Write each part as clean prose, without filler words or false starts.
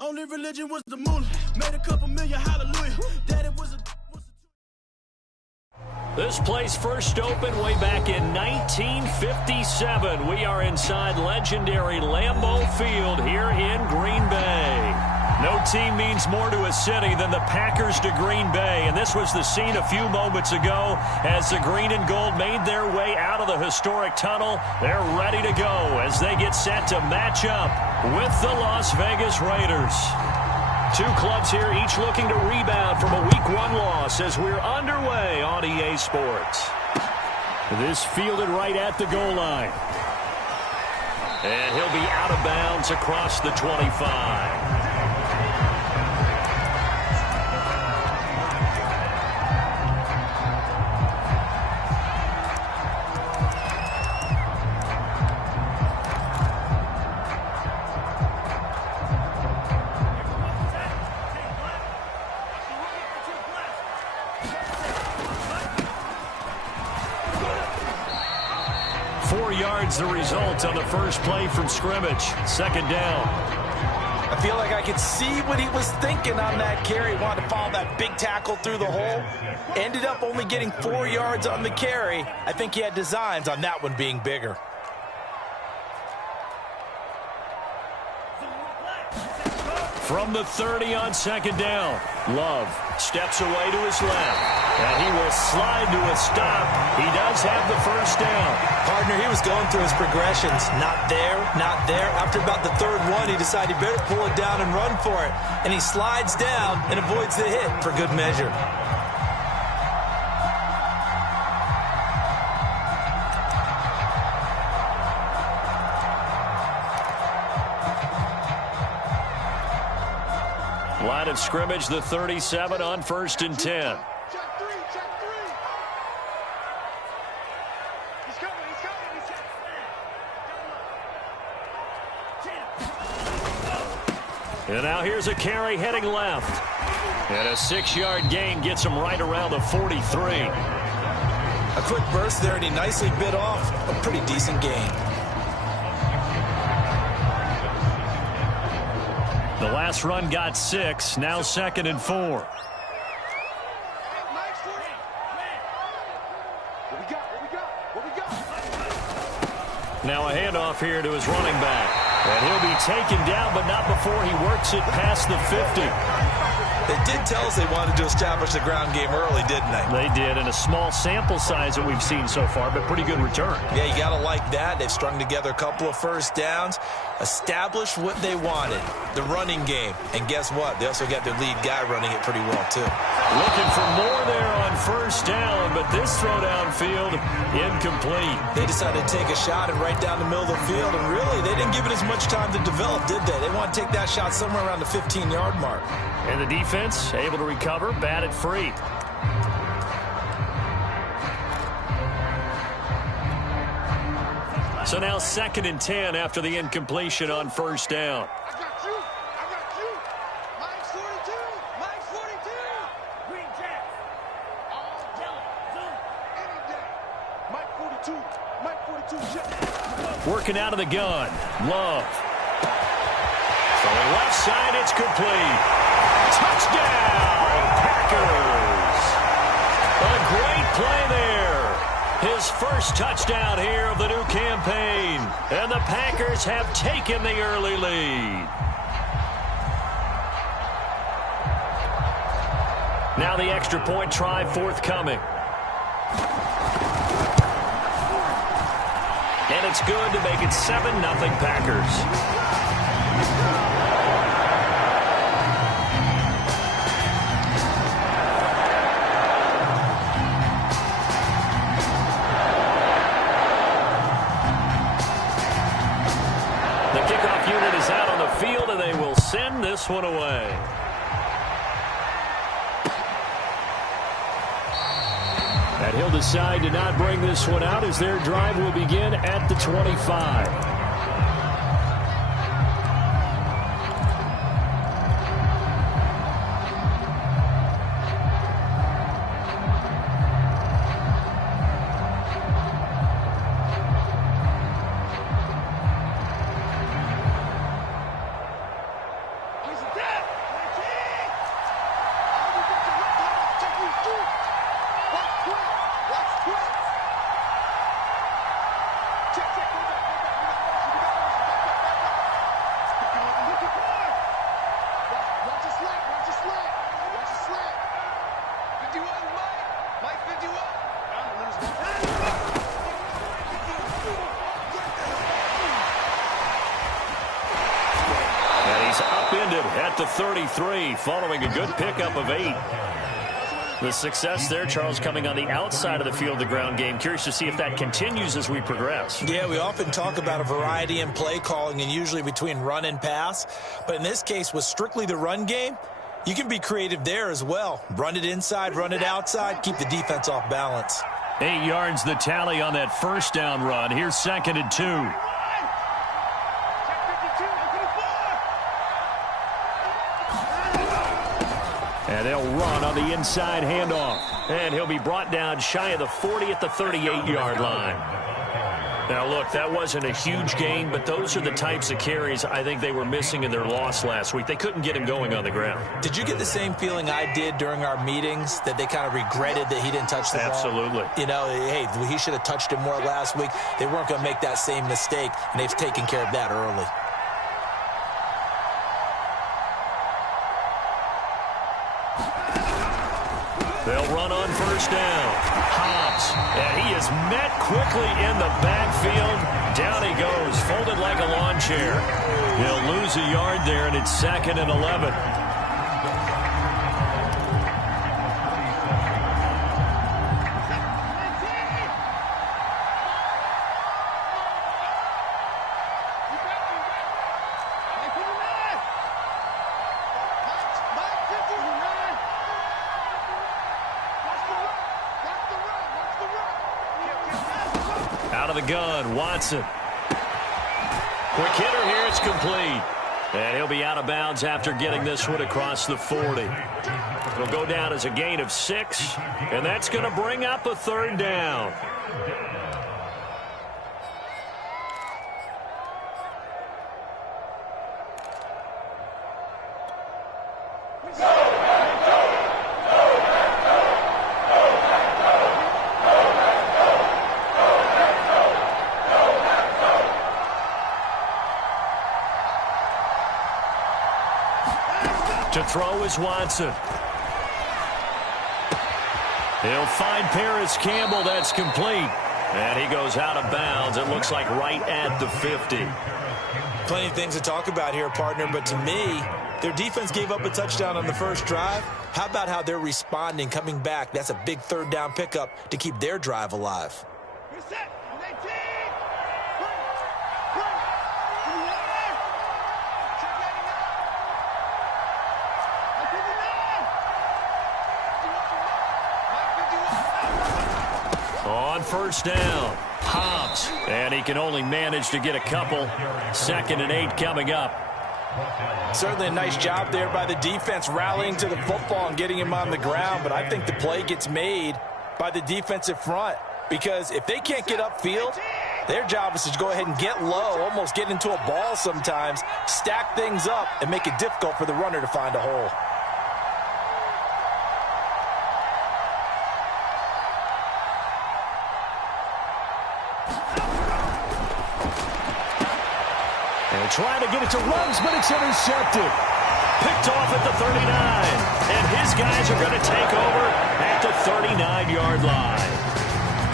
Only religion was the moolah. Made a couple million, hallelujah. Daddy was a... This place first opened way back in 1957. We are inside legendary Lambeau Field here in Green Bay. No team means more to a city than the Packers to Green Bay, and this was the scene a few moments ago as the green and gold made their way out of the historic tunnel. They're ready to go as they get set to match up with the Las Vegas Raiders. Two clubs here, each looking to rebound from a Week 1 loss as we're underway on EA Sports. This fielded right at the goal line. And he'll be out of bounds across the 25. 4 yards the result on the first play from scrimmage. Second down. I feel like I could see what he was thinking on that carry. Wanted to follow that big tackle through the hole. Ended up only getting 4 yards on the carry. I think he had designs on that one being bigger. From the 30 on second down. Love steps away to his left. And he will slide to a stop. He does have the first down. Partner, he was going through his progressions. Not there, not there. After about the third one, he decided he better pull it down and run for it. And he slides down and avoids the hit for good measure. Line of scrimmage, the 37 on 1st and 10. Check three. He's coming. And now here's a carry heading left. And a 6-yard gain gets him right around the 43. A quick burst there, and he nicely bit off a pretty decent gain. The last run got 6, now 2nd and 4. Now a handoff here to his running back. And he'll be taken down, but not before he works it past the 50. They did tell us they wanted to establish the ground game early, didn't they? They did, and a small sample size that we've seen so far, but pretty good return. Yeah, you got to like that. They've strung together a couple of first downs, established what they wanted, the running game. And guess what? They also got their lead guy running it pretty well, too. Looking for more there on first down, but this throw downfield incomplete. They decided to take a shot and right down the middle of the field, and really, they didn't give it as much time to develop, did they? They want to take that shot somewhere around the 15-yard mark. And the defense able to recover, batted free. So now 2nd and 10 after the incompletion on first down. I got you. Mike's 42. Green Jack. All yellow. Any day. Mike 42. Jet. Working out of the gun. Love. From the left side, it's complete. Touchdown, Packers. A great play there. His first touchdown here of the new campaign. And the Packers have taken the early lead. Now the extra point try forthcoming. And it's good to make it 7-0 Packers. Field, and they will send this one away. And he'll decide to not bring this one out as their drive will begin at the 25. He's upended at the 33 following a good pickup of 8. The success there, Charles, coming on the outside of the field, the ground game. Curious to see if that continues as we progress. Yeah, we often talk about a variety in play calling and usually between run and pass. But in this case, with strictly the run game, you can be creative there as well. Run it inside, run it outside, keep the defense off balance. 8 yards the tally on that first down run. Here's 2nd and 2. And they'll run on the inside handoff. And he'll be brought down shy of the 40 at the 38-yard line. Now, look, that wasn't a huge gain, but those are the types of carries I think they were missing in their loss last week. They couldn't get him going on the ground. Did you get the same feeling I did during our meetings, that they kind of regretted that he didn't touch the ball? Absolutely. You know, hey, he should have touched it more last week. They weren't going to make that same mistake, and they've taken care of that early. They'll run on first down. Hobbs, and he is met quickly in the backfield. Down he goes, folded like a lawn chair. He'll lose a yard there, and it's 2nd and 11. Out of the gun, Watson. Quick hitter here, it's complete. And he'll be out of bounds after getting this one across the 40. It'll go down as a gain of 6, and that's going to bring up a 3rd down. To throw is Watson. He'll find Paris Campbell. That's complete. And he goes out of bounds. It looks like right at the 50. Plenty of things to talk about here, partner, but to me, their defense gave up a touchdown on the first drive. How about how they're responding, coming back? That's a big 3rd down pickup to keep their drive alive. On first down, Hobbs, and he can only manage to get a couple. 2nd and 8 coming up. Certainly a nice job there by the defense rallying to the football and getting him on the ground, but I think the play gets made by the defensive front, because if they can't get upfield, their job is to go ahead and get low, almost get into a ball sometimes, stack things up, and make it difficult for the runner to find a hole. And trying to get it to Ruggs, but it's intercepted. Picked off at the 39. And his guys are going to take over at the 39-yard line.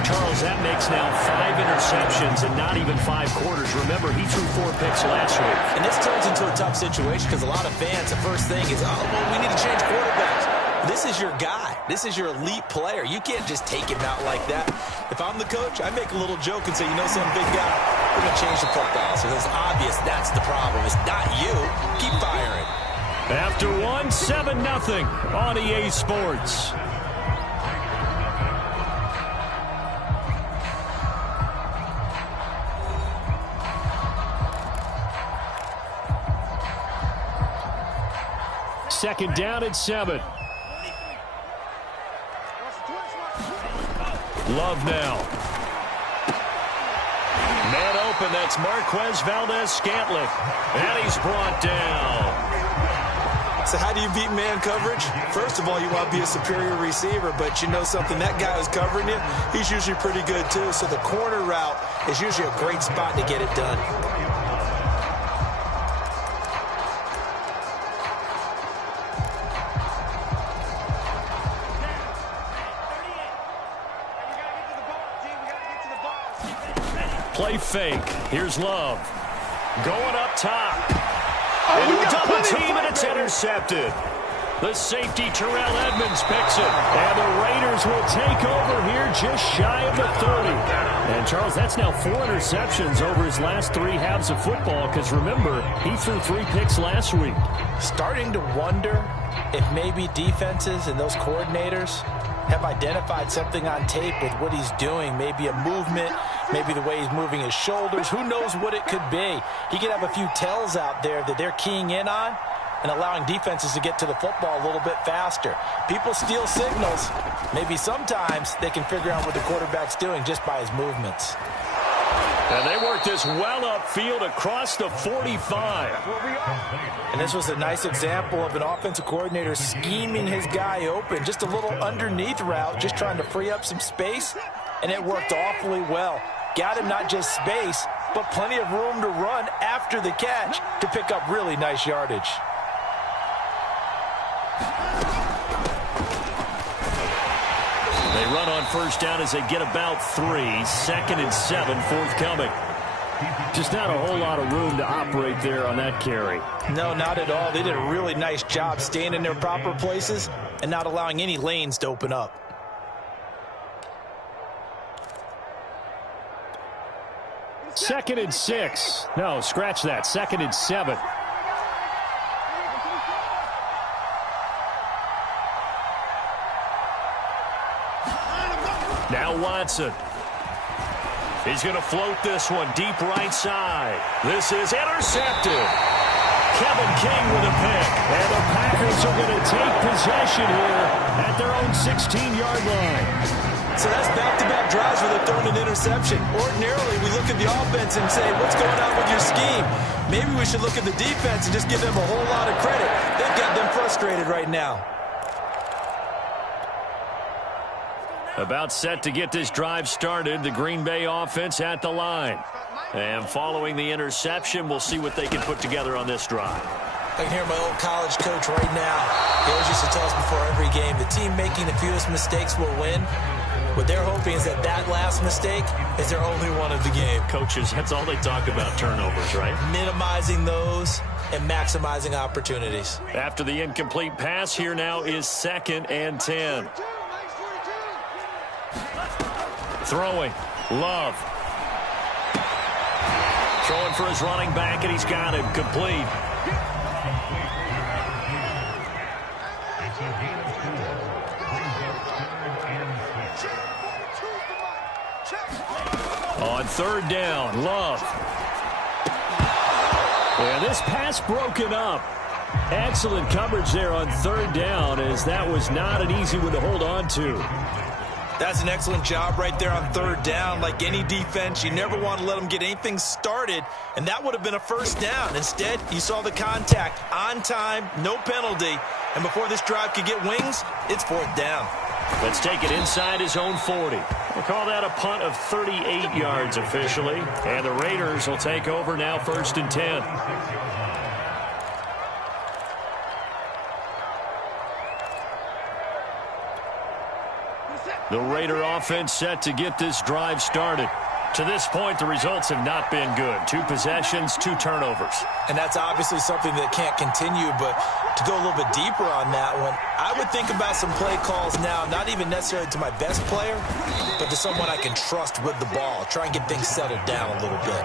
Charles, that makes now 5 interceptions and not even 5 quarters. Remember, he threw 4 picks last week. And this turns into a tough situation because a lot of fans, the first thing is, oh, well, we need to change quarterbacks. This is your guy. This is your elite player. You can't just take him out like that. If I'm the coach, I make a little joke and say, you know something, big guy, we're going to change the football. So it's obvious that's the problem. It's not you. Keep firing. After 7-0 on EA Sports. Second down at 7. Love now. Man open, that's Marquez Valdez-Scantling. And he's brought down. So how do you beat man coverage? First of all, you want to be a superior receiver, but you know something, that guy who's covering you, he's usually pretty good too. So the corner route is usually a great spot to get it done. Play fake. Here's Love. Going up top. Into a double the team, and it's intercepted. The safety, Terrell Edmonds, picks it. And the Raiders will take over here just shy of the 30. And, Charles, that's now 4 interceptions over his last 3 halves of football because, remember, he threw 3 picks last week. Starting to wonder if maybe defenses and those coordinators have identified something on tape with what he's doing. Maybe a movement, maybe the way he's moving his shoulders. Who knows what it could be? He could have a few tells out there that they're keying in on and allowing defenses to get to the football a little bit faster. People steal signals. Maybe sometimes they can figure out what the quarterback's doing just by his movements. And they worked this well upfield across the 45. And this was a nice example of an offensive coordinator scheming his guy open. Just a little underneath route, just trying to free up some space, and it worked awfully well. Got him not just space, but plenty of room to run after the catch to pick up really nice yardage. They run on first down as they get about 3. 2nd and 7 forthcoming. Just not a whole lot of room to operate there on that carry. No, not at all. They did a really nice job staying in their proper places and not allowing any lanes to open up. Second and 6. No, scratch that. 2nd and 7. Now Watson. He's going to float this one deep right side. This is intercepted. Kevin King with a pick. And the Packers are going to take possession here at their own 16-yard line. So that's back-to-back drives where they're throwing an interception. Ordinarily, we look at the offense and say, what's going on with your scheme? Maybe we should look at the defense and just give them a whole lot of credit. They've got them frustrated right now. About set to get this drive started, the Green Bay offense at the line. And following the interception, we'll see what they can put together on this drive. I can hear my old college coach right now. He always used to tell us before every game, the team making the fewest mistakes will win. What they're hoping is that that last mistake is their only one of the game. Coaches, that's all they talk about, turnovers, right? Minimizing those and maximizing opportunities. After the incomplete pass, here now is 2nd and 10. Throwing. Love. Throwing for his running back, and he's got him complete. On 3rd down, Love. And this pass broken up. Excellent coverage there on 3rd down, as that was not an easy one to hold on to. That's an excellent job right there on 3rd down. Like any defense, you never want to let them get anything started, and that would have been a 1st down. Instead, you saw the contact on time, no penalty, and before this drive could get wings, it's 4th down. Let's take it inside his own 40. We'll call that a punt of 38 yards officially, and the Raiders will take over now 1st and 10. The Raider offense set to get this drive started. To this point, the results have not been good. 2 possessions, 2 turnovers. And that's obviously something that can't continue, but to go a little bit deeper on that one, I would think about some play calls now, not even necessarily to my best player, but to someone I can trust with the ball. Try and get things settled down a little bit.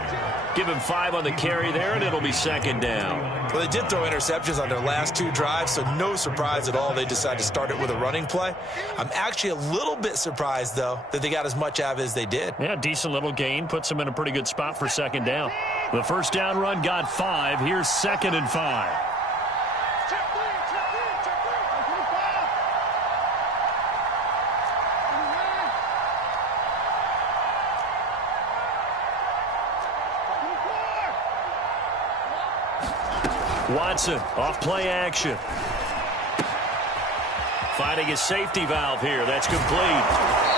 Give him 5 on the carry there, and it'll be 2nd down. Well, they did throw interceptions on their last 2 drives, so no surprise at all they decided to start it with a running play. I'm actually a little bit surprised, though, that they got as much out of it as they did. Yeah, decent little gain. Puts them in a pretty good spot for 2nd down. The 1st down run got 5. Here's 2nd and 5. Watson, off play action. Finding his safety valve here. That's complete.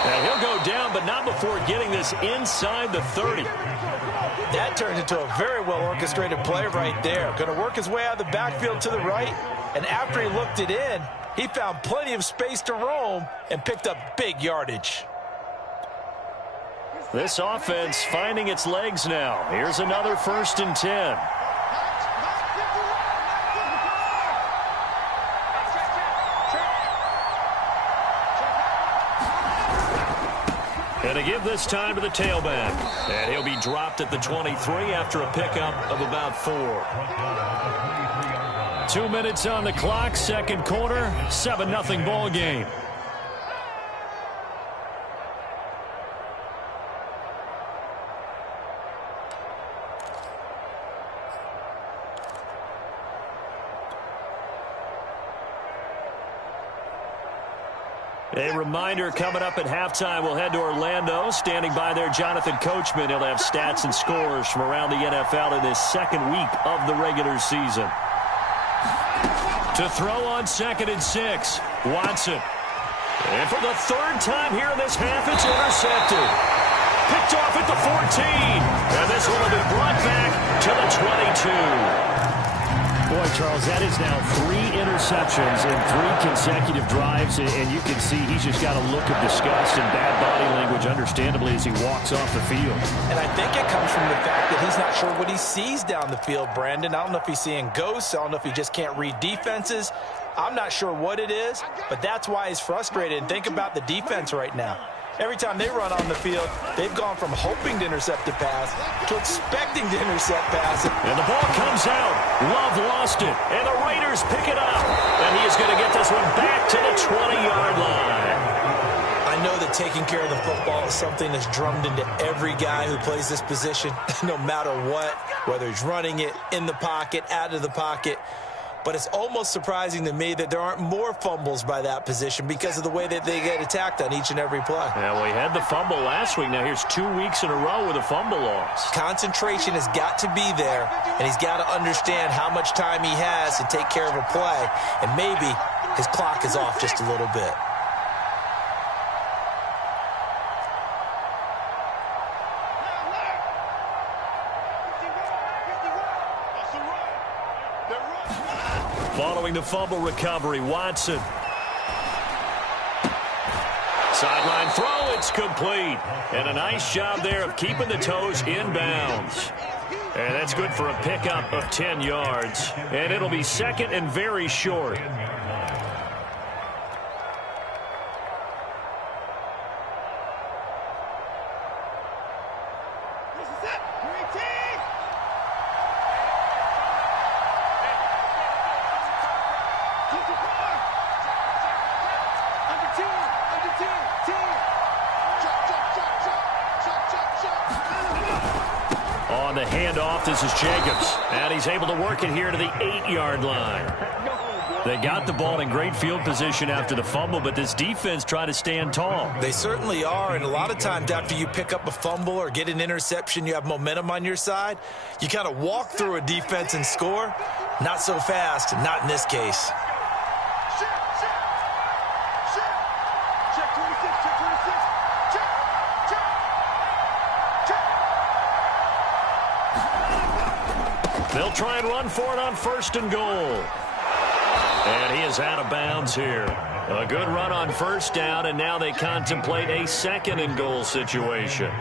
Now he'll go down, but not before getting this inside the 30. That turned into a very well-orchestrated play right there. Going to work his way out of the backfield to the right, and after he looked it in, he found plenty of space to roam and picked up big yardage. This offense finding its legs now. Here's another 1st and 10. Going to give this time to the tailback. And he'll be dropped at the 23 after a pickup of about 4. 2 minutes on the clock, second quarter, 7-0 ball game. A reminder, coming up at halftime, we'll head to Orlando. Standing by there, Jonathan Coachman. He'll have stats and scores from around the NFL in this second week of the regular season. To throw on 2nd and 6, Watson. And for the third time here in this half, it's intercepted. Picked off at the 14. And this one will be brought back to the 22. Boy, Charles, that is now 3 interceptions in 3 consecutive drives, and you can see he's just got a look of disgust and bad body language, understandably, as he walks off the field. And I think it comes from the fact that he's not sure what he sees down the field, Brandon. I don't know if he's seeing ghosts. I don't know if he just can't read defenses. I'm not sure what it is, but that's why he's frustrated. And think about the defense right now. Every time they run on the field, they've gone from hoping to intercept a pass to expecting to intercept pass. And the ball comes out. Love lost it. And the Raiders pick it up. And he is going to get this one back to the 20-yard line. I know that taking care of the football is something that's drummed into every guy who plays this position, no matter what, whether he's running it, in the pocket, out of the pocket. But it's almost surprising to me that there aren't more fumbles by that position because of the way that they get attacked on each and every play. Yeah, we had the fumble last week. Now here's 2 weeks in a row with a fumble loss. Concentration has got to be there, and he's got to understand how much time he has to take care of a play. And maybe his clock is off just a little bit. Following the fumble recovery, Watson. Sideline throw, it's complete. And a nice job there of keeping the toes in bounds. And that's good for a pickup of 10 yards. And it'll be 2nd and very short. On the handoff, this is Jacobs. And he's able to work it here to the 8-yard line. They got the ball in great field position after the fumble, but this defense tried to stand tall. They certainly are, and a lot of times after you pick up a fumble or get an interception, you have momentum on your side. You kind of walk through a defense and score. Not so fast, not in this case. They'll try and run for it on 1st and goal. And he is out of bounds here. A good run on 1st down, and now they contemplate a 2nd and goal situation.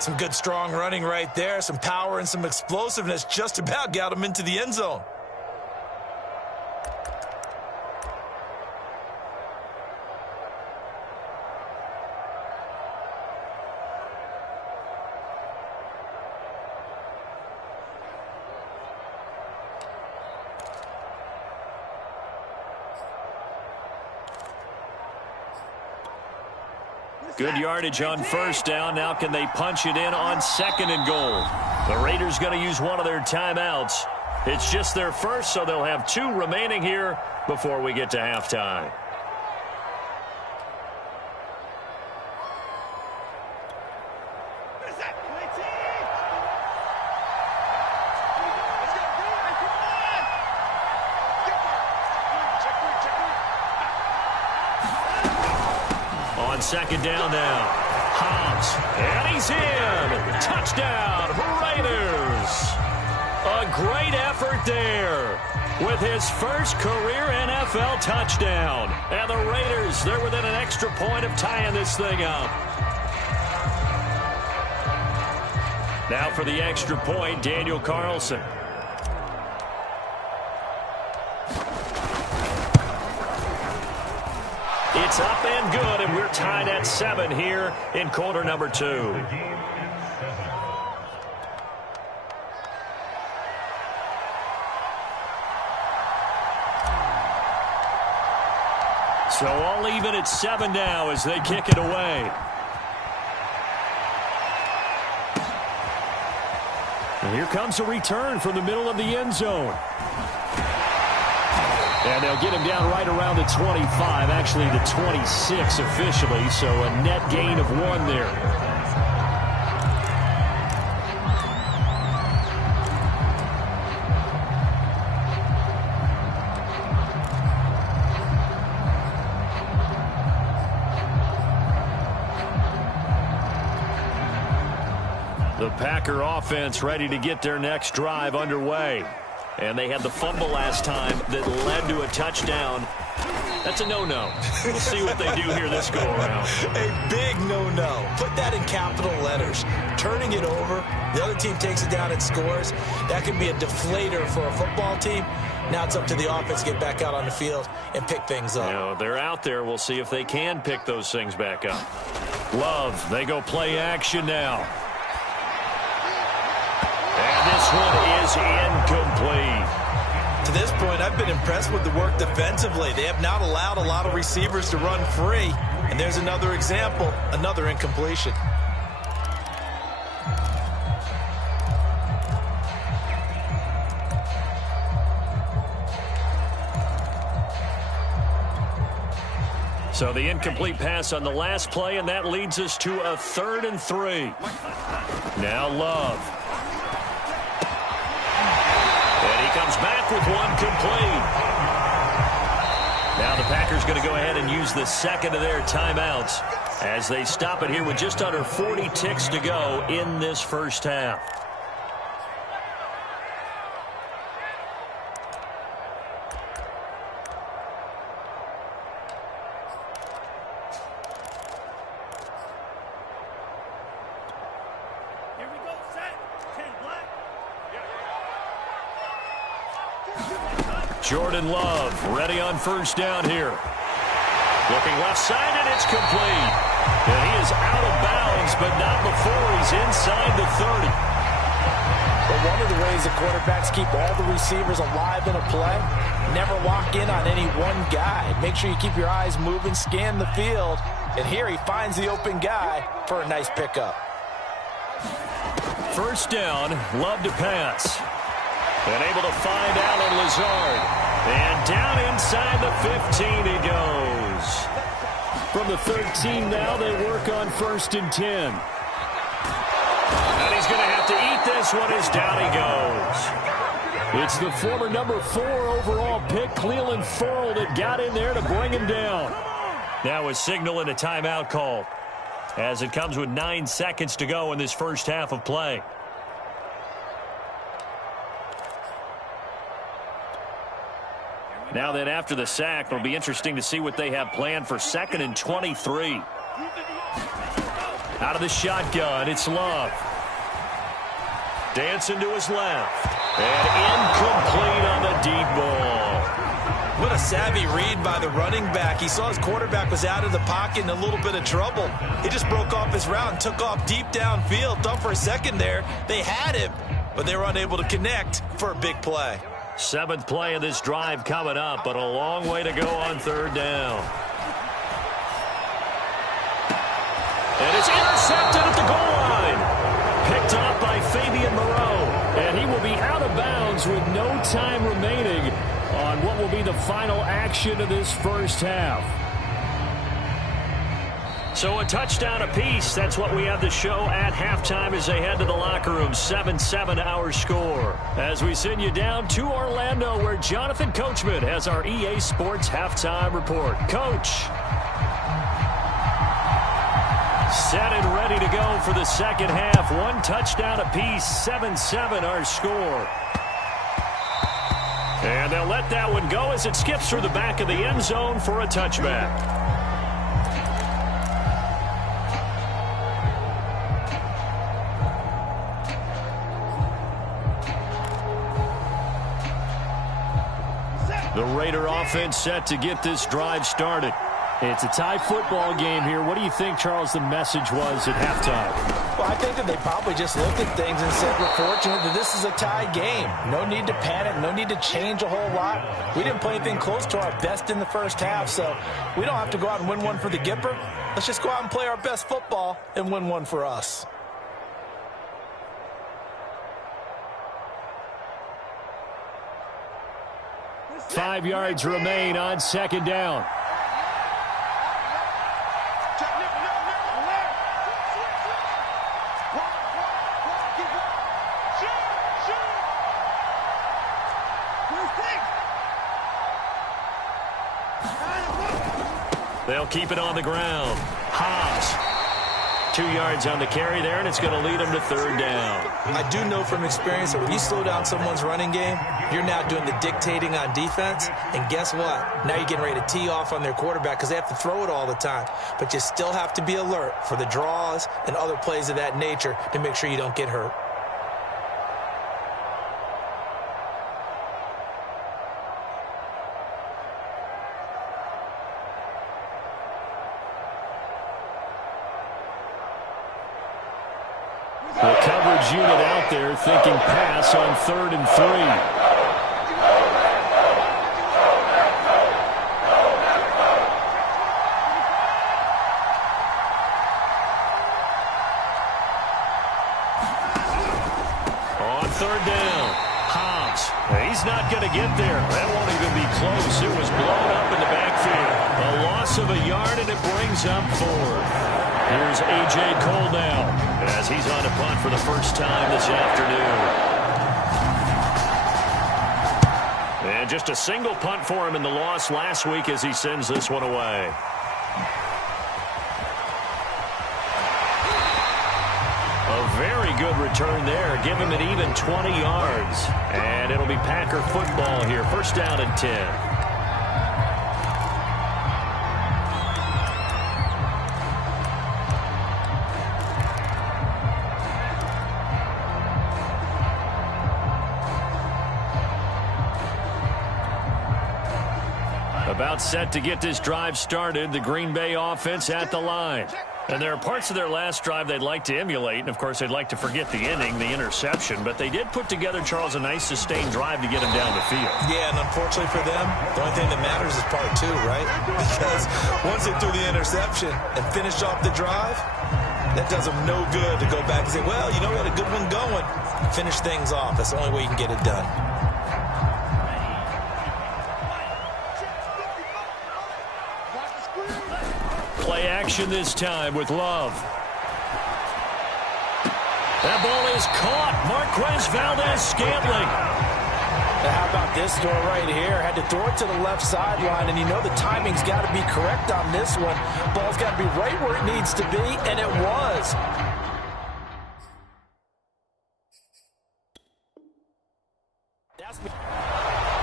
Some good, strong running right there. Some power and some explosiveness just about got him into the end zone. Good yardage on 1st down. Now can they punch it in on 2nd and goal? The Raiders going to use one of their timeouts. It's just their first, so they'll have 2 remaining here before we get to halftime. On 2nd down now. Hobbs. And he's in. Touchdown, Raiders. A great effort there with his first career NFL touchdown. And the Raiders, they're within an extra point of tying this thing up. Now for the extra point, Daniel Carlson. It's up and good, and we're tied at 7 here in quarter number 2. So all even at 7 now as they kick it away. And here comes a return from the middle of the end zone. And they'll get him down right around the 25, actually the 26 officially, so a net gain of 1 there. The Packer offense ready to get their next drive underway. And they had the fumble last time that led to a touchdown. That's a no-no. We'll see what they do here this go-around. A big no-no. Put that in capital letters. Turning it over, the other team takes it down and scores. That can be a deflator for a football team. Now it's up to the offense to get back out on the field and pick things up. You know, they're out there. We'll see if they can pick those things back up. Love, they go play action now. And this one is incomplete. To this point, I've been impressed with the work defensively. They have not allowed a lot of receivers to run free. And there's another example, another incompletion. So the incomplete pass on the last play, and that leads us to a 3rd and 3. Now Love. Comes back with one complete. Now the Packers going to go ahead and use the second of their timeouts as they stop it here with just under 40 ticks to go in this first half. Jordan Love ready on first down here. Looking left side, and it's complete. And he is out of bounds, but not before he's inside the 30. But one of the ways the quarterbacks keep all the receivers alive in a play, never lock in on any one guy. Make sure you keep your eyes moving, scan the field. And here he finds the open guy for a nice pickup. First down, Love to pass. And able to find Allen Lazard. And down inside the 15 he goes. From the 13 now, they work on 1st and 10. And he's going to have to eat this one as down he goes. It's the former number 4 overall pick, Cleveland Ferrell, that got in there to bring him down. Now a signal and a timeout call as it comes with 9 seconds to go in this first half of play. Now then, after the sack, it'll be interesting to see what they have planned for 2nd and 23. Out of the shotgun, it's Love. Dancing to his left. And incomplete on the deep ball. What a savvy read by the running back. He saw his quarterback was out of the pocket in a little bit of trouble. He just broke off his route and took off deep downfield. Thought for a second there they had him, but they were unable to connect for a big play. 7th play of this drive coming up, but a long way to go on 3rd down. And it's intercepted at the goal line. Picked off by Fabian Moreau. And he will be out of bounds with no time remaining on what will be the final action of this first half. So a touchdown apiece. That's what we have to show at halftime as they head to the locker room. 7-7 our score. As we send you down to Orlando, where Jonathan Coachman has our EA Sports halftime report. Coach. Set and ready to go for the second half. 1 touchdown apiece. 7-7 our score. And they'll let that one go as it skips through the back of the end zone for a touchback. The Raider offense set to get this drive started. It's a tie football game here. What do you think, Charles, the message was at halftime? Well, I think that they probably just looked at things and said, we're fortunate that this is a tie game. No need to panic. No need to change a whole lot. We didn't play anything close to our best in the first half, so we don't have to go out and win one for the Gipper. Let's just go out and play our best football and win one for us. Five yards remain on second down. They'll keep it on the ground. Hobbs, 2 yards on the carry there, and it's going to lead them to third down. I do know from experience that when you slow down someone's running game, you're now doing the dictating on defense, and guess what? Now you're getting ready to tee off on their quarterback because they have to throw it all the time. But you still have to be alert for the draws and other plays of that nature to make sure you don't get hurt. The coverage unit out there thinking pass on 3rd and 3. On 3rd down, Hobbs. He's not going to get there. That won't even be close. It was blown up in the backfield. A loss of a yard, and it brings up 4. Here's A.J. Cole now as he's on a punt for the first time this afternoon. And just a single punt for him in the loss last week as he sends this one away. A very good return there. Give him an even 20 yards. And it'll be Packer football here. First down and 10. About set to get this drive started. The Green Bay offense at the line. And there are parts of their last drive they'd like to emulate. And, of course, they'd like to forget the inning, the interception. But they did put together, Charles, a nice sustained drive to get them down the field. Yeah, and unfortunately for them, the only thing that matters is part 2, right? Because once they threw the interception and finished off the drive, that does them no good to go back and say, well, you know, we had a good one going. Finish things off. That's the only way you can get it done. Play action this time with Love. That ball is caught. Marquez Valdez-Scantling. Now how about this throw right here? Had to throw it to the left sideline, and you know the timing's got to be correct on this one. Ball's got to be right where it needs to be, and it was.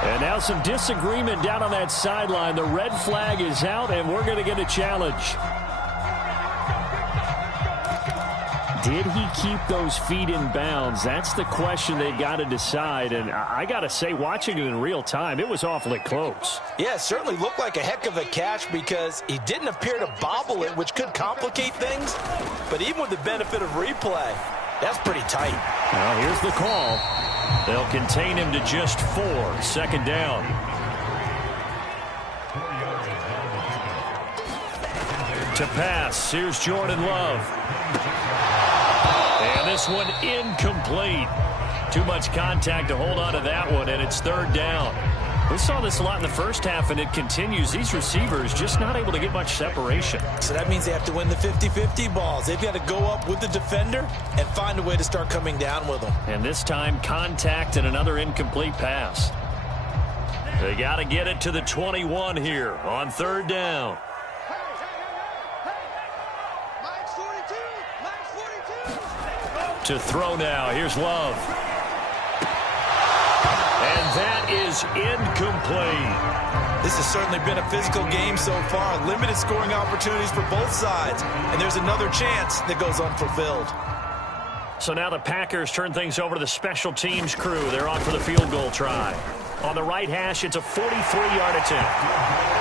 And now some disagreement down on that sideline. The red flag is out, and we're going to get a challenge. Did he keep those feet in bounds? That's the question they've got to decide. And I got to say, watching it in real time, it was awfully close. Yeah, it certainly looked like a heck of a catch because he didn't appear to bobble it, which could complicate things. But even with the benefit of replay, that's pretty tight. Well, here's the call. They'll contain him to just 4. Second down. To pass. Here's Jordan Love. And this one incomplete. Too much contact to hold on to that one, and it's third down. We saw this a lot in the first half, and it continues. These receivers just not able to get much separation. So that means they have to win the 50-50 balls. They've got to go up with the defender and find a way to start coming down with them. And this time, contact and another incomplete pass. They got to get it to the 21 here on third down. To throw now. Here's Love. And that is incomplete. This has certainly been a physical game so far. Limited scoring opportunities for both sides. And there's another chance that goes unfulfilled. So now the Packers turn things over to the special teams crew. They're on for the field goal try. On the right hash, it's a 43-yard attempt.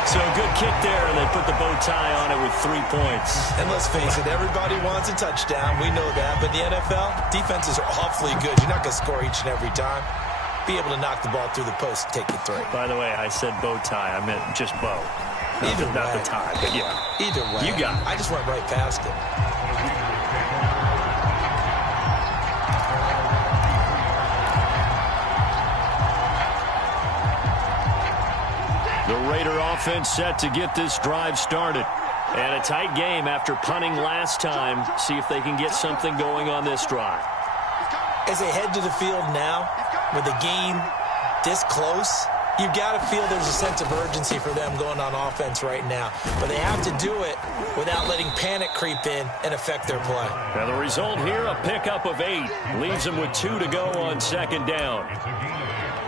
So good kick there, and they put the bow tie on it with 3 points. And let's face it, everybody wants a touchdown. We know that. But in the NFL, defenses are awfully good. You're not going to score each and every time. Be able to knock the ball through the post and take the 3. By the way, I said bow tie. I meant just bow. Not the tie, but yeah. Either way. You got it. I just went right past it. The Raider offense set to get this drive started. And a tight game after punting last time. See if they can get something going on this drive. As they head to the field now, with the game this close, you've got to feel there's a sense of urgency for them going on offense right now. But they have to do it without letting panic creep in and affect their play. Now the result here, a pickup of 8. Leaves them with 2 to go on second down.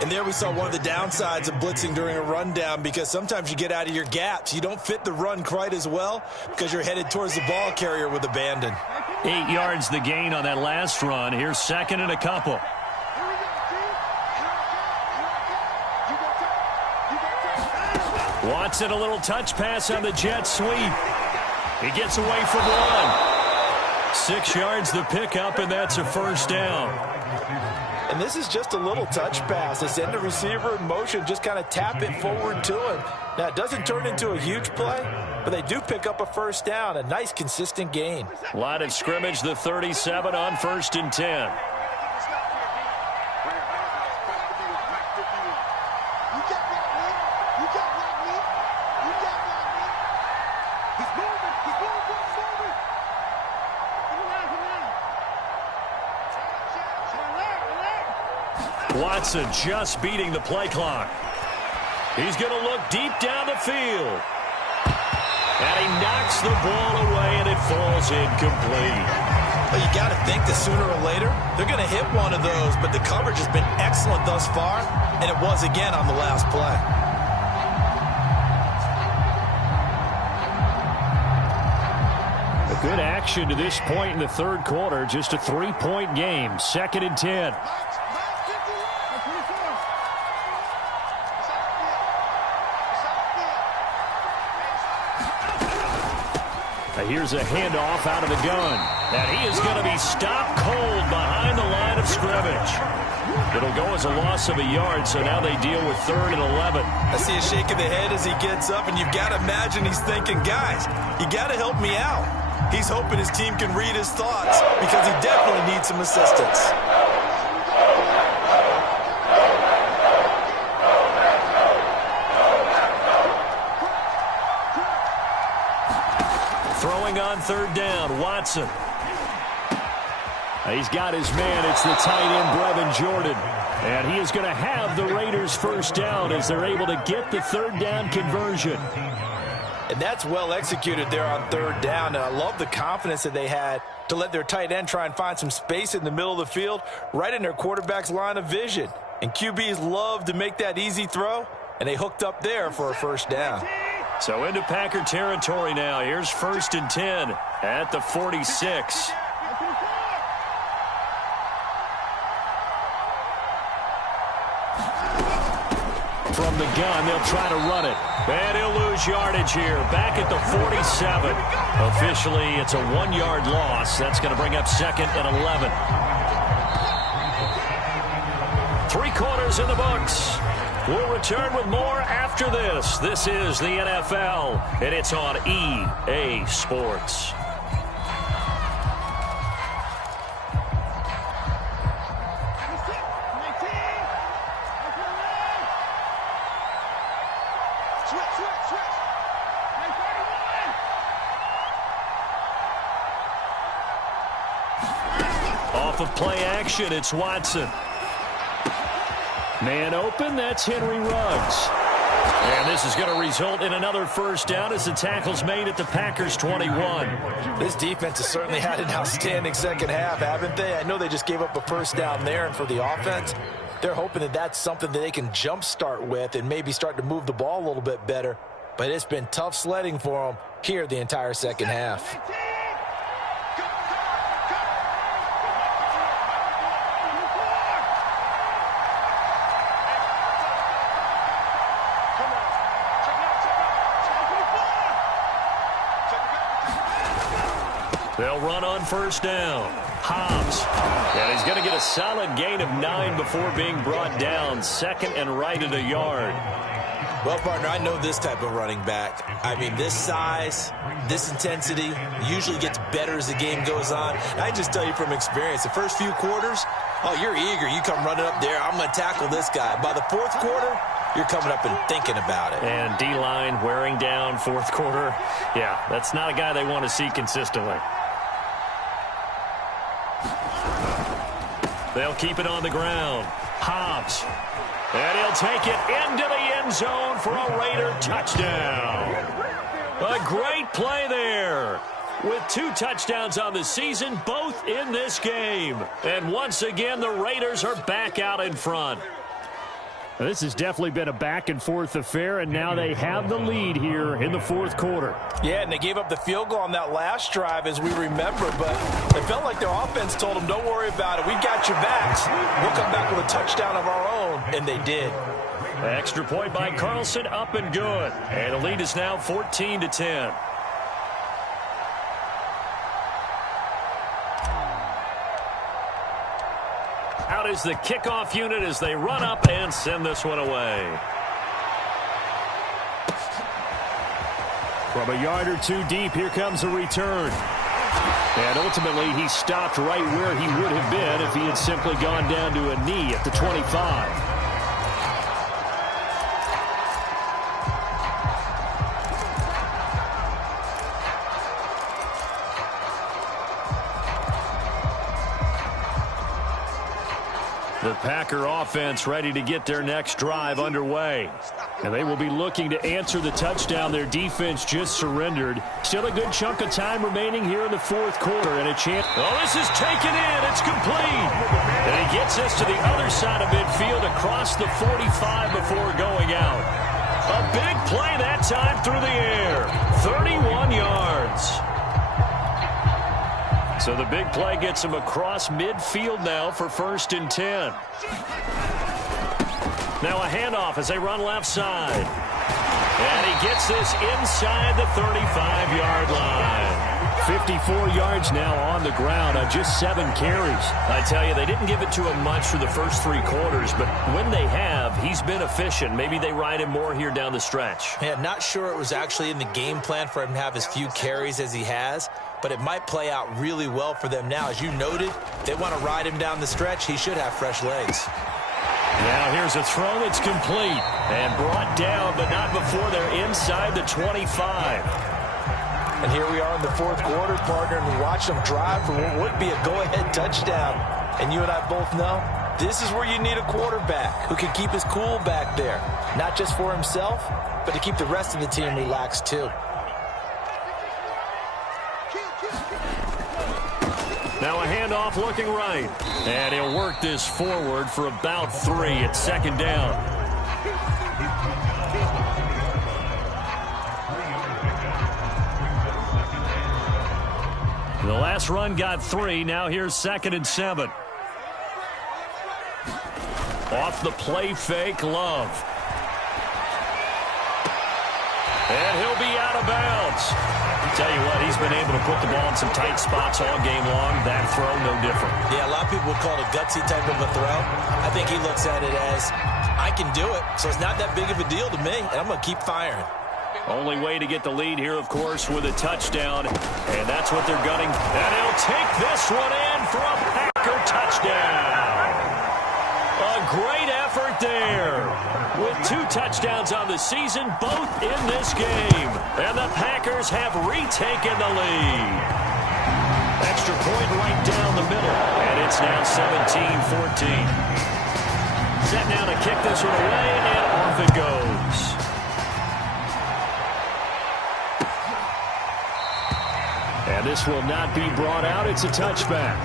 And there we saw one of the downsides of blitzing during a rundown, because sometimes you get out of your gaps. You don't fit the run quite as well because you're headed towards the ball carrier with abandon. 8 yards the gain on that last run. Here's second and a couple. Watson, a little touch pass on the jet sweep. He gets away from 1. 6 yards the pickup, and that's a first down. And this is just a little touch pass. They send the receiver in motion, just kind of tap it forward to him. Now, it doesn't turn into a huge play, but they do pick up a first down, a nice, consistent gain. Line of scrimmage, the 37 on 1st and 10. Watson just beating the play clock. He's going to look deep down the field. And he knocks the ball away, and it falls incomplete. Well, you got to think that sooner or later, they're going to hit one of those, but the coverage has been excellent thus far, and it was again on the last play. A good action to this point in the third quarter. Just a 3-point game. 2nd and 10. Here's a handoff out of the gun. And he is going to be stopped cold behind the line of scrimmage. It'll go as a loss of a yard, so now they deal with 3rd and 11. I see a shake of the head as he gets up, and you've got to imagine he's thinking, guys, you got to help me out. He's hoping his team can read his thoughts because he definitely needs some assistance. Throwing on 3rd down, Watson. He's got his man. It's the tight end, Brevin Jordan. And he is going to have the Raiders first down as they're able to get the 3rd down conversion. And that's well executed there on 3rd down. And I love the confidence that they had to let their tight end try and find some space in the middle of the field, right in their quarterback's line of vision. And QBs love to make that easy throw, and they hooked up there for a first down. So into Packer territory now. Here's 1st and 10 at the 46. From the gun, they'll try to run it. And he'll lose yardage here. Back at the 47. Officially, it's a 1-yard loss. That's going to bring up 2nd and 11. 3 quarters in the books. We'll return with more after this. This is the NFL, and it's on EA Sports. Off of play action, it's Watson. Man open, that's Henry Ruggs. And this is going to result in another first down as the tackle's made at the Packers' 21. This defense has certainly had an outstanding second half, haven't they? I know they just gave up a first down there, and for the offense, they're hoping that that's something that they can jumpstart with and maybe start to move the ball a little bit better. But it's been tough sledding for them here the entire second half. They'll run on first down. Hobbs. And he's going to get a solid gain of 9 before being brought down. Second and right at a yard. Well, partner, I know this type of running back. I mean, this size, this intensity usually gets better as the game goes on. I just tell you from experience, the first few quarters, oh, you're eager. You come running up there, I'm going to tackle this guy. By the fourth quarter, you're coming up and thinking about it. And D-line wearing down fourth quarter. Yeah, that's not a guy they want to see consistently. They'll keep it on the ground. Hobbs. And he'll take it into the end zone for a Raider touchdown. A great play there. With 2 touchdowns on the season, both in this game. And once again, the Raiders are back out in front. This has definitely been a back-and-forth affair, and now they have the lead here in the fourth quarter. Yeah, and they gave up the field goal on that last drive, as we remember, but it felt like their offense told them, don't worry about it. We got your backs. We'll come back with a touchdown of our own, and they did. Extra point by Carlson, up and good. And the lead is now 14-10. Out is the kickoff unit as they run up and send this one away. From a yard or 2 deep, here comes a return. And ultimately, he stopped right where he would have been if he had simply gone down to a knee at the 25. The Packer offense ready to get their next drive underway. And they will be looking to answer the touchdown their defense just surrendered. Still a good chunk of time remaining here in the fourth quarter and a chance. Oh, this is taken in. It's complete. And he gets us to the other side of midfield across the 45 before going out. A big play that time through the air. 31 yards. So the big play gets him across midfield now for 1st and 10. Now a handoff as they run left side. And he gets this inside the 35-yard line. 54 yards now on the ground on just 7 carries. I tell you, they didn't give it to him much for the first 3 quarters, but when they have, he's been efficient. Maybe they ride him more here down the stretch. Yeah, not sure it was actually in the game plan for him to have as few carries as he has, but it might play out really well for them now. As you noted, they want to ride him down the stretch. He should have fresh legs. Now here's a throw that's complete and brought down, but not before they're inside the 25. And here we are in the fourth quarter, partner, and we watch them drive for what would be a go-ahead touchdown. And you and I both know this is where you need a quarterback who can keep his cool back there, not just for himself, but to keep the rest of the team relaxed too. Now a handoff looking right. And he'll work this forward for about 3 at 2nd down. The last run got 3. Now here's 2nd and 7. Off the play fake, Love. And he'll be out of bounds. Tell you what, he's been able to put the ball in some tight spots all game long. That throw, no different. Yeah, a lot of people would call it a gutsy type of a throw. I think he looks at it as, I can do it, so it's not that big of a deal to me, and I'm going to keep firing. Only way to get the lead here, of course, with a touchdown. And that's what they're gunning. And he'll take this one in for a Packer touchdown. A great effort there. With 2 touchdowns on the season, both in this game. And the Packers have retaken the lead. Extra point right down the middle. And it's now 17-14. Set now to kick this one away, and off it goes. And this will not be brought out. It's a touchback.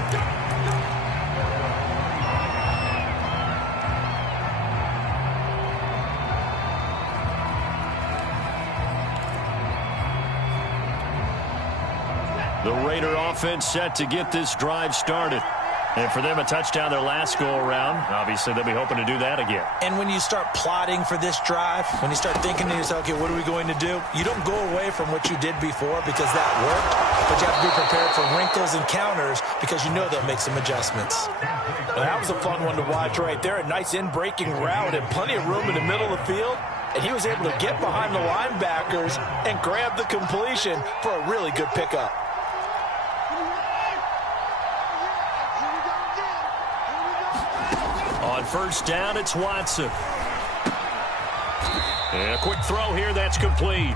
The Raider offense set to get this drive started. And for them, a touchdown their last go-around. Obviously, they'll be hoping to do that again. And when you start plotting for this drive, when you start thinking to yourself, okay, what are we going to do? You don't go away from what you did before because that worked, but you have to be prepared for wrinkles and counters because you know they'll make some adjustments. Well, that was a fun one to watch right there. A nice in-breaking route and plenty of room in the middle of the field. And he was able to get behind the linebackers and grab the completion for a really good pickup. On first down, it's Watson. And a quick throw here, that's complete.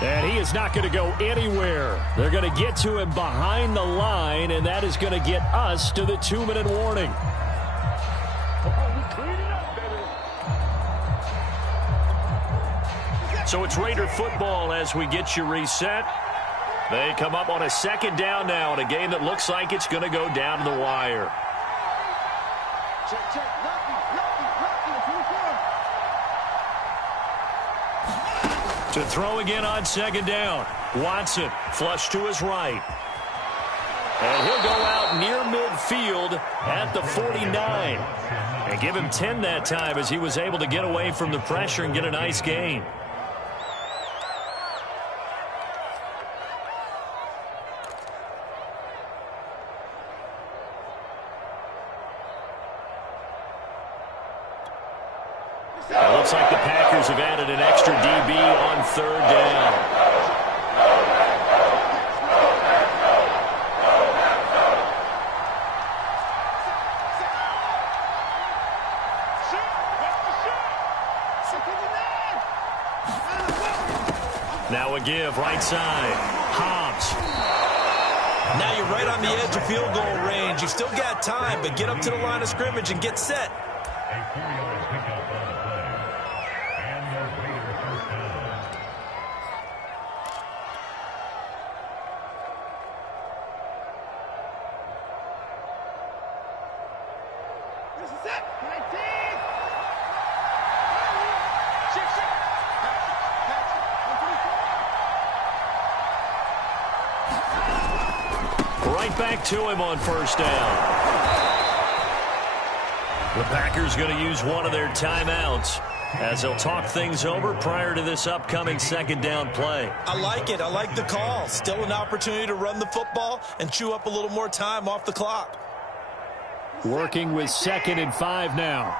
And he is not going to go anywhere. They're going to get to him behind the line, and that is going to get us to the 2-minute warning. So it's Raider football as we get you reset. They come up on a second down now in a game that looks like it's going to go down to the wire. Check, check. Rocky. To throw again on second down. Watson flush to his right. And he'll go out near midfield at the 49. And give him 10 that time as he was able to get away from the pressure and get a nice gain. It looks like the Packers have added an extra DB on third down. Now a give, right side. Hobbs. Now you're right on the edge of field goal range. You've still got time, but get up to the line of scrimmage and get set. Right back to him on first down. The Packers going to use one of their timeouts as they'll talk things over prior to this upcoming second down play. I like it. I like the call. Still an opportunity to run the football and chew up a little more time off the clock. Working with 2nd and 5 now.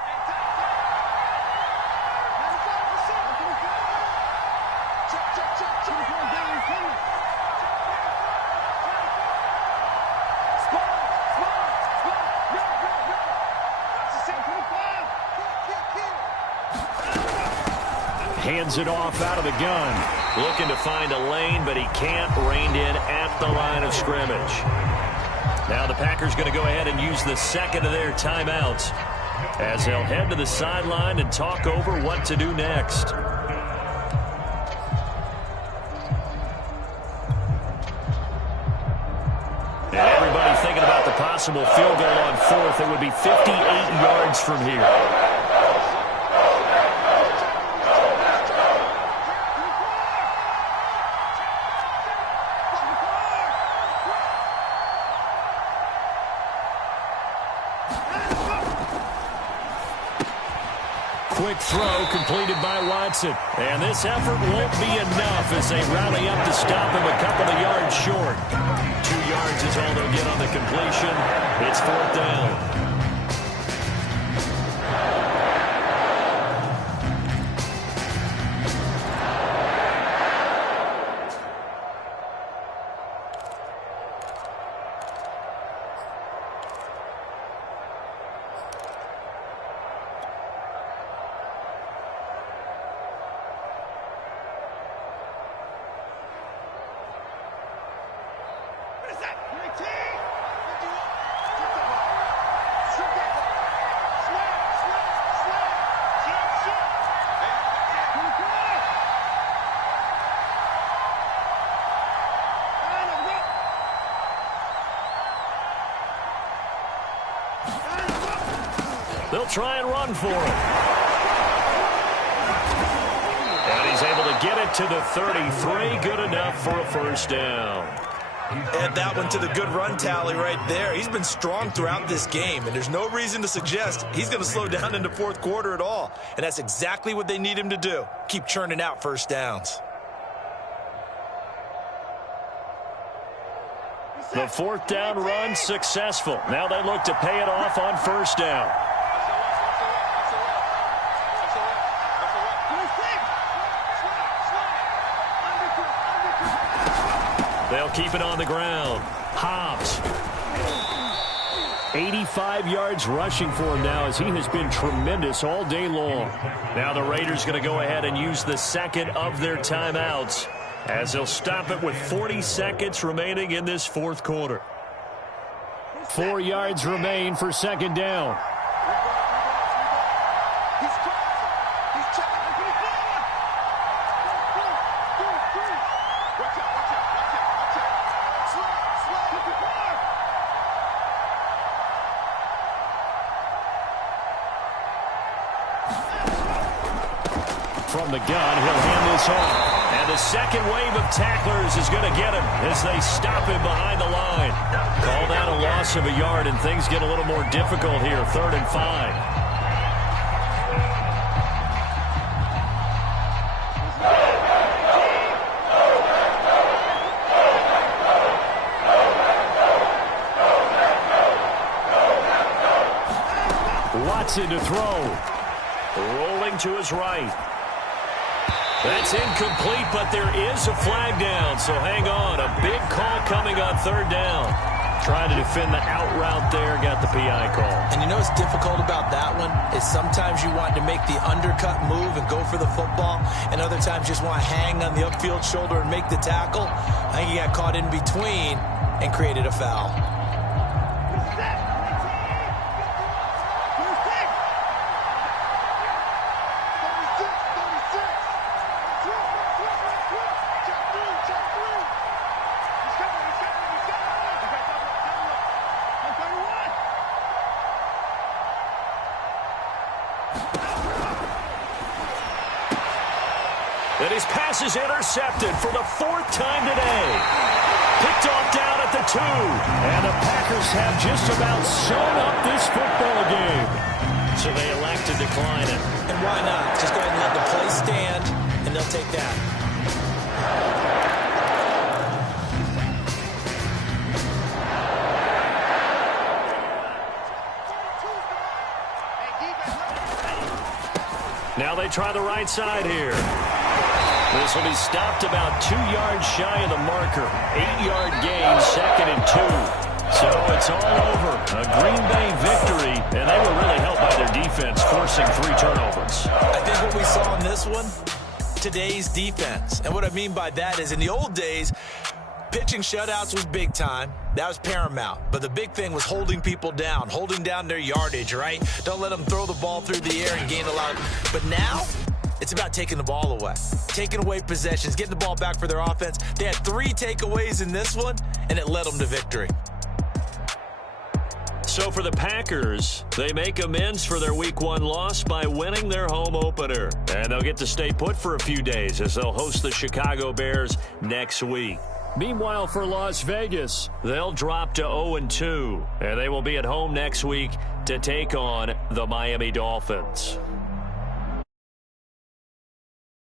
Hands it off out of the gun. Looking to find a lane, but he can't. Reined in at the line of scrimmage. Now the Packers going to go ahead and use the second of their timeouts as they'll head to the sideline and talk over what to do next. And everybody thinking about the possible field goal on fourth. It would be 58 yards from here. Quick throw completed by Watson. And this effort won't be enough as they rally up to stop him a couple of yards short. 2 yards is all they'll get on the completion. It's fourth down. They'll try and run for it. And he's able to get it to the 33. Good enough for a first down. Add that one to the good run tally right there. He's been strong throughout this game, and there's no reason to suggest he's going to slow down in the fourth quarter at all. And that's exactly what they need him to do. Keep churning out first downs. The fourth down run successful. Now they look to pay it off on first down. They'll keep it on the ground. Hobbs. 85 yards rushing for him now as he has been tremendous all day long. Now the Raiders going to go ahead and use the second of their timeouts as they'll stop it with 40 seconds remaining in this fourth quarter. 4 yards remain for second down. From the gun, he'll hand this off. And the second wave of tacklers is going to get him as they stop him behind the line. Call that a loss of a yard, and things get a little more difficult here. 3rd and 5. Watson to throw. Rolling to his right. That's incomplete, but there is a flag down, so hang on. A big call coming on 3rd down. Trying to defend the out route there, got the PI call. And you know what's difficult about that one is sometimes you want to make the undercut move and go for the football, and other times you just want to hang on the upfield shoulder and make the tackle. I think he got caught in between and created a foul. And his pass is intercepted for the 4th time today. Picked off down at the 2. And the Packers have just about sewn up this football game. So they elect to decline it. And why not? Just go ahead and let the play stand, and they'll take that. Now they try the right side here. This will be stopped about 2 yards shy of the marker. 8-yard gain, 2nd and 2. So it's all over. A Green Bay victory, and they were really helped by their defense, forcing 3 turnovers. I think what we saw in this one, today's defense. And what I mean by that is in the old days, pitching shutouts was big time. That was paramount. But the big thing was holding people down, holding down their yardage, right? Don't let them throw the ball through the air and gain a lot. But now, it's about taking the ball away, taking away possessions, getting the ball back for their offense. They had 3 takeaways in this one, and it led them to victory. So for the Packers, they make amends for their Week 1 loss by winning their home opener. And they'll get to stay put for a few days as they'll host the Chicago Bears next week. Meanwhile, for Las Vegas, they'll drop to 0-2, and they will be at home next week to take on the Miami Dolphins.